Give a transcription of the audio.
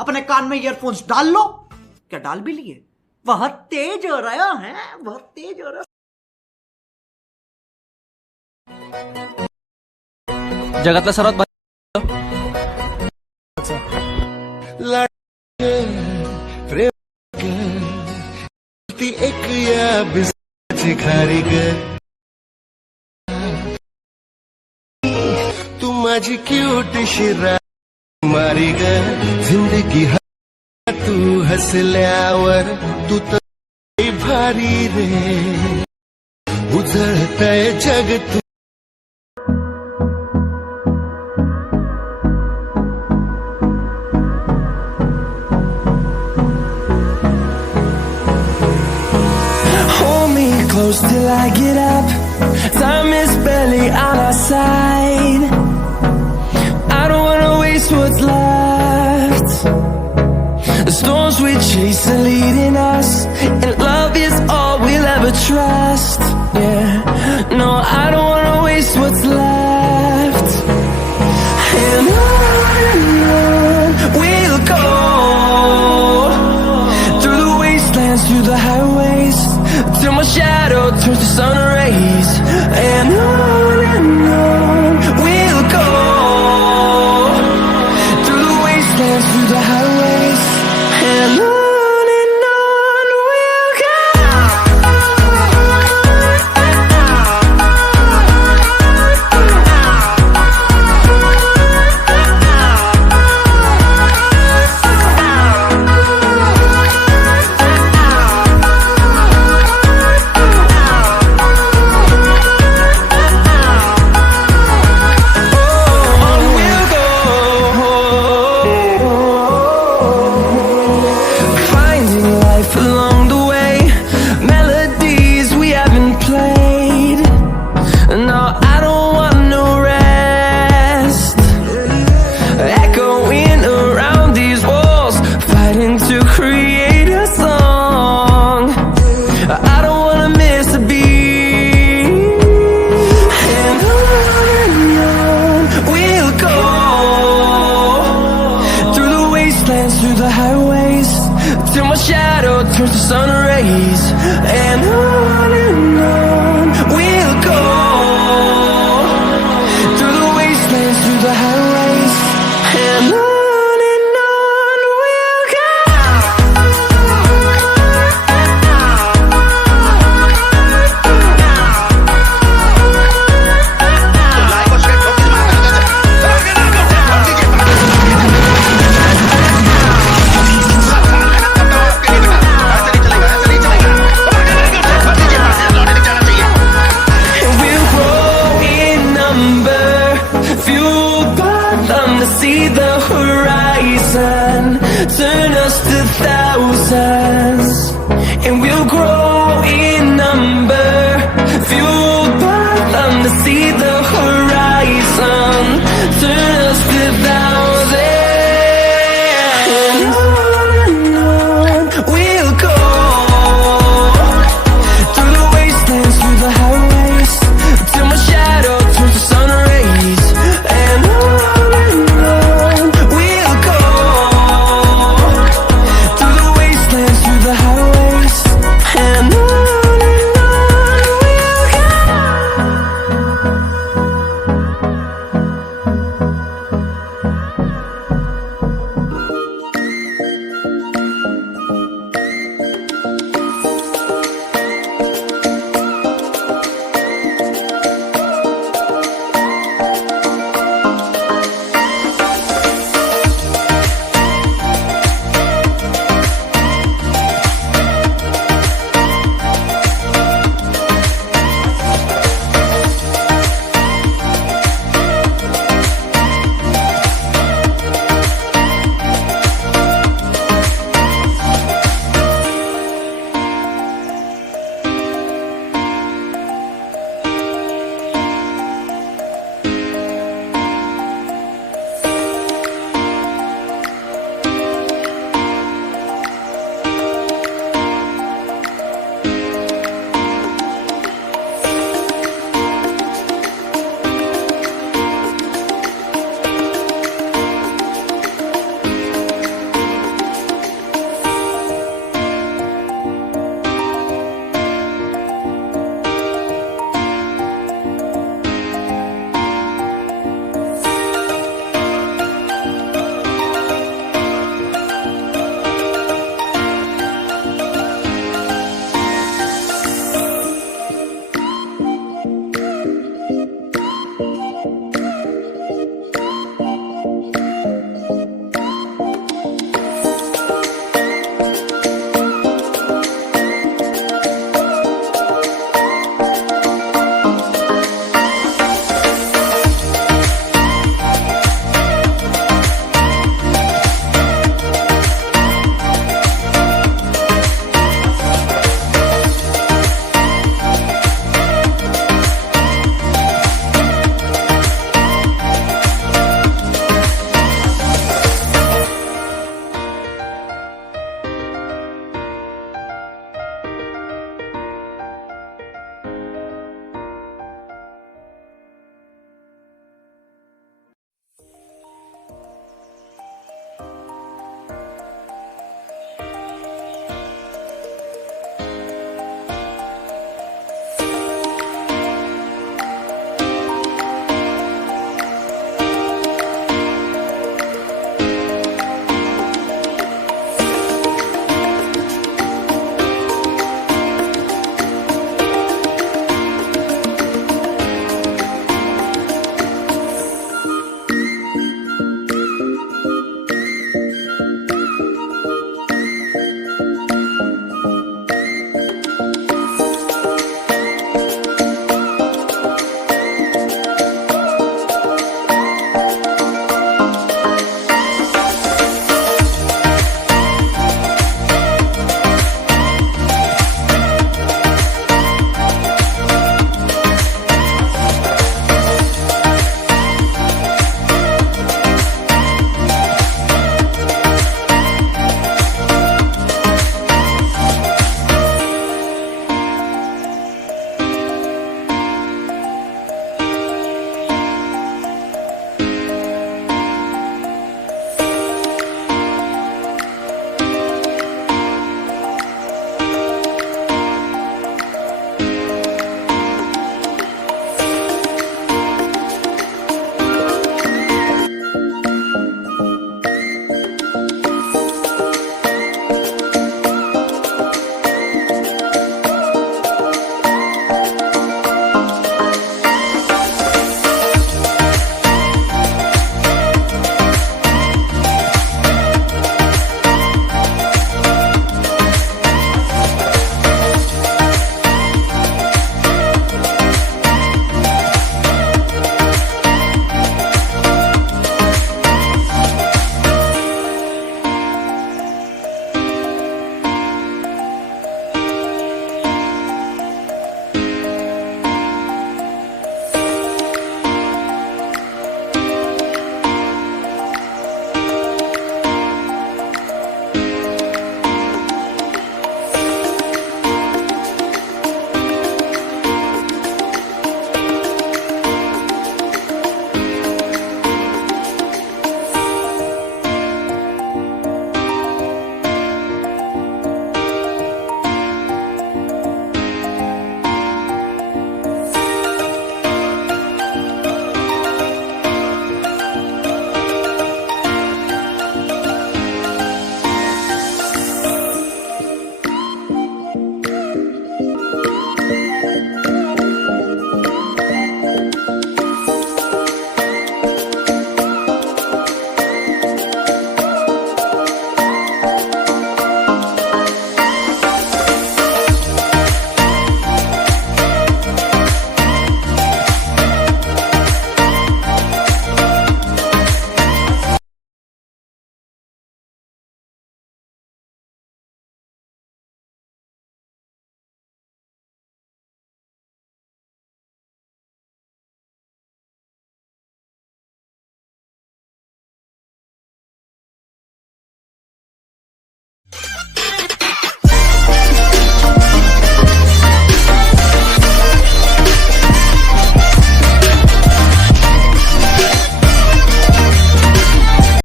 अपने कान में ईयरफोन्स डाल लो। क्या डाल भी लिए? वह तेज हो रहा है, वह तेज हो रहा। जगातला सर्वात एक या बिस्किटची खारी ग, तू माझी क्यूट शिरा मारी ग, जिंदगी तू हसल्यावर तू तर भारी रे, उजळतय जग तू। Close till I get up, time is barely on our side. I don't wanna waste what's left. The storms we chase are leading us, and love is all we'll ever trust. Yeah, no, I don't wanna waste what's left. And on we'll go, through the wastelands, through the highways, till my shadow turns to sun rays. And on we'll go, through the wastelands, through the highways, and on we'll go. Through the highways, till my shadow turns to sun rays. And on we'll go, through the wastelands, through the highways, and on we'll go. See the horizon, turn us to thousands, and we'll grow